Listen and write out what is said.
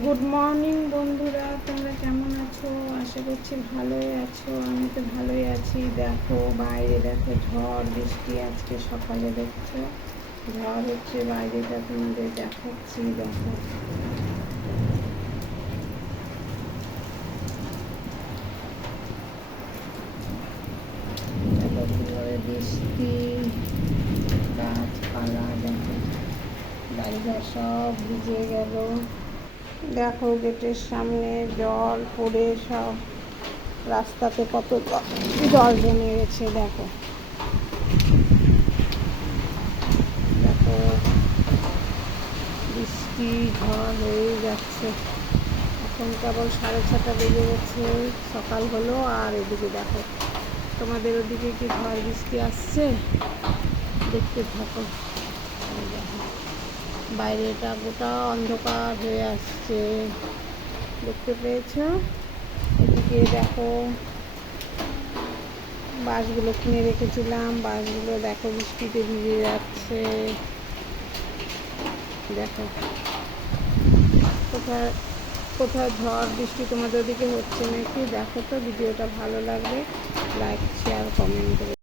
Good morning বন্ধুরা, তোমরা কেমন আছো? আশা করছি ভালোই আছো। আমি তো ভালোই আছি। দেখো বাইরে, দেখো ঝড় বৃষ্টি আজকে সকালে দেখছো ঝড় হচ্ছে বাইরেটা তোমাদের দেখাচ্ছি। দেখো দেখো কীভাবে বৃষ্টি, গাছপালা, দেখো বাড়িঘর সব ভিজে গেল। দেখো গেটের সামনে জল পড়ে সব রাস্তাতে কত জল জমে গেছে। দেখো দেখো বৃষ্টি ঝড় হয়ে যাচ্ছে। এখন কেবল 6:30 বেজে গেছে, সকাল হলো। আর এদিকে দেখো, তোমাদের ওদিকে কি ঝড় বৃষ্টি আসছে? দেখতে থাকো। দেখো বাইরেটা গোটা অন্ধকার হয়ে আসছে, দেখতে পেয়েছ? এদিকে দেখো বাঁশগুলো কিনে রেখেছিলাম, বাঁশগুলো দেখো বৃষ্টিতে ভিজে যাচ্ছে। দেখো কোথায় কোথায় ঝড় বৃষ্টি তোমাদের ওদিকে হচ্ছে নাকি? দেখো তো। ভিডিওটা ভালো লাগবে লাইক শেয়ার কমেন্ট করে।